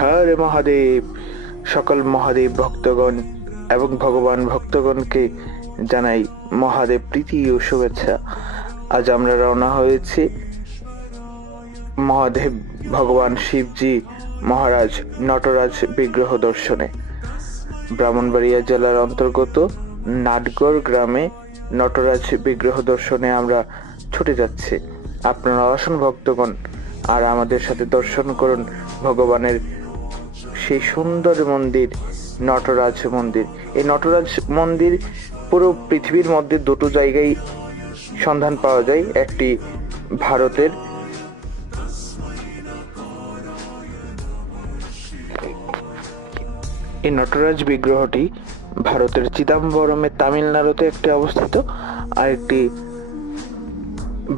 হরে মহাদেব, সকল মহাদেব ভক্তগণ এবং ভগবান ভক্তগণকে জানাই মহাদেব প্রীতি ও শুভেচ্ছা। আজ আমরা রওনা হয়েছি মহাদেব ভগবান শিবজি মহারাজ নটরাজ বিগ্রহ দর্শনে। ব্রাহ্মণবাড়িয়া জেলার অন্তর্গত নাটগড় গ্রামে নটরাজ বিগ্রহ দর্শনে আমরা ছুটে যাচ্ছি। আপনারা আসন ভক্তগণ আর আমাদের সাথে দর্শন করুন ভগবানের সেই সুন্দর মন্দির, নটরাজ মন্দির। এই নটরাজ মন্দির পুরো পৃথিবীর মধ্যে দুটো জায়গায় সন্ধান পাওয়া যায়, একটি ভারতের। এই নটরাজ বিগ্রহটি ভারতের চিদাম্বরমে তামিলনাড়ুতে একটি অবস্থিত। আর একটি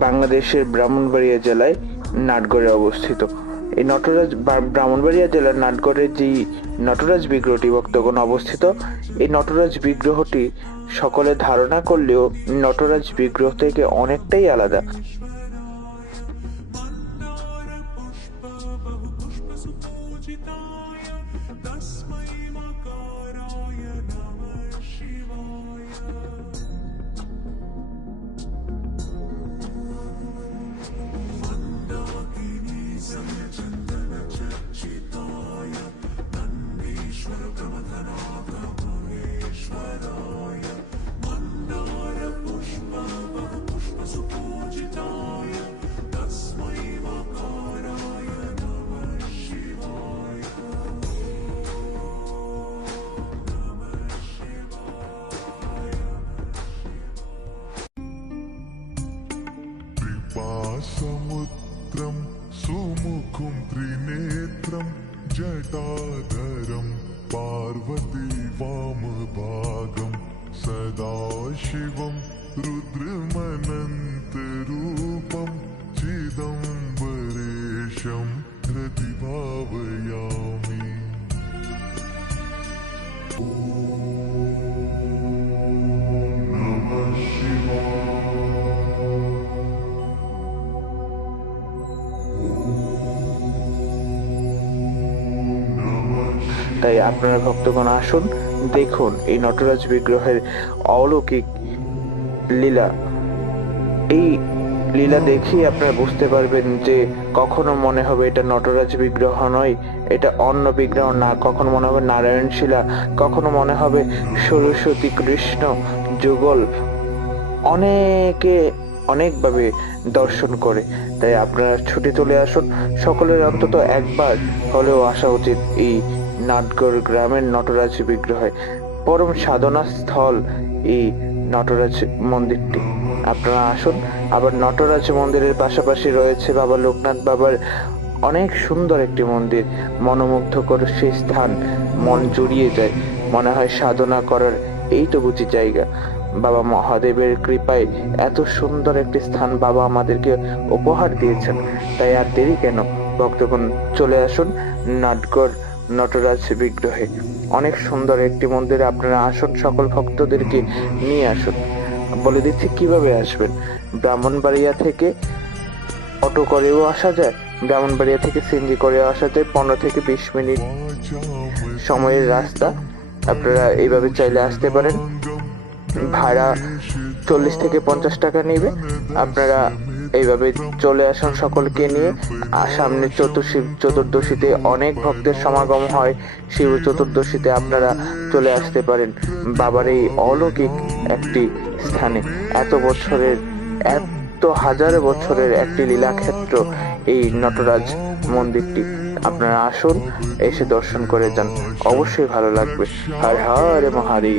বাংলাদেশের ব্রাহ্মণবাড়িয়া জেলায় নাটগড়ে অবস্থিত। এই নটরাজ ব্রাহ্মণবাড়িয়া জেলার নাটগড়ের যেই নটরাজ বিগ্রহটি ভক্তগণ অবস্থিত, এই নটরাজ বিগ্রহটি সকলে ধারণা করলেও নটরাজ বিগ্রহ থেকে অনেকটাই আলাদা। कृपासमुद्रं सुमुखं त्रिनेत्रं जटाधरं पार्वती वामभागं सदाशिवं रुद्रमनन्तरूपं चिदम्बरेशं प्रतिभावयामि। नमः তাই আপনারা ভক্তগণ আসুন, দেখুন এই নটরাজ বিগ্রহের অলৌকিক লীলা। এই লীলা দেখেই আপনারা বুঝতে পারবেন যে কখনো মনে হবে এটা নটরাজ বিগ্রহ নয়, এটা অন্য বিগ্রহ না, কখনো মনে হবে নারায়ণ শিলা কখনো মনে হবে সরস্বতী কৃষ্ণ, যুগল, অনেকে অনেকভাবে দর্শন করে। তাই আপনারা ছুটি চলে আসুন, সকলের অন্তত একবার হলেও আসা উচিত এই নাটগড় গ্রামের নটরাজ বিগ্রহে। পরম সাধনা স্থল এই নটরাজ মন্দিরটি। আপনারা আসুন, আবার নটরাজ মন্দিরের পাশাপাশি রয়েছে বাবা লোকনাথ বাবার অনেক সুন্দর একটি মন্দির। মনোমুগ্ধকর সেই স্থান, মন জুড়িয়ে যায়। মনে হয় সাধনা করার এই তো বুঝি জায়গা। বাবা মহাদেবের কৃপায় এত সুন্দর একটি স্থান বাবা আমাদেরকে উপহার দিয়েছেন। তাই আর দেরি কেন? ভক্তগণ চলে আসুন, নাটগড় নটরাজ বিগ্রহে। অনেক সুন্দর একটি মন্দিরে আপনারা আসুন, সকল ভক্তদেরকে নিয়ে আসুন। বলে দিচ্ছি, কীভাবে আসবেন? ব্রাহ্মণবাড়িয়া থেকে অটো করেও আসা যায়, ব্রাহ্মণবাড়িয়া থেকে সিএনজি করে আসা যায়, পনেরো থেকে বিশ মিনিট সময়ের রাস্তা। আপনারা এইভাবে চাইলে আসতে পারেন। ভাড়া চল্লিশ থেকে পঞ্চাশ টাকা নেবে। আপনারা এইভাবে চলে আসেন সকলকে নিয়ে। আর সামনে চতুর্শী চতুর্দশীতে অনেক ভক্তের সমাগম হয়, শিব চতুর্দশীতে আপনারা চলে আসতে পারেন। বাবার এই অলৌকিক একটি স্থানে। এত বছরের, এত হাজার বছরের একটি লীলাক্ষেত্র এই নটরাজ মন্দিরটি। আপনারা আসুন, এসে দর্শন করে যান। অবশ্যই ভালো লাগবে। হরে হরে মহারি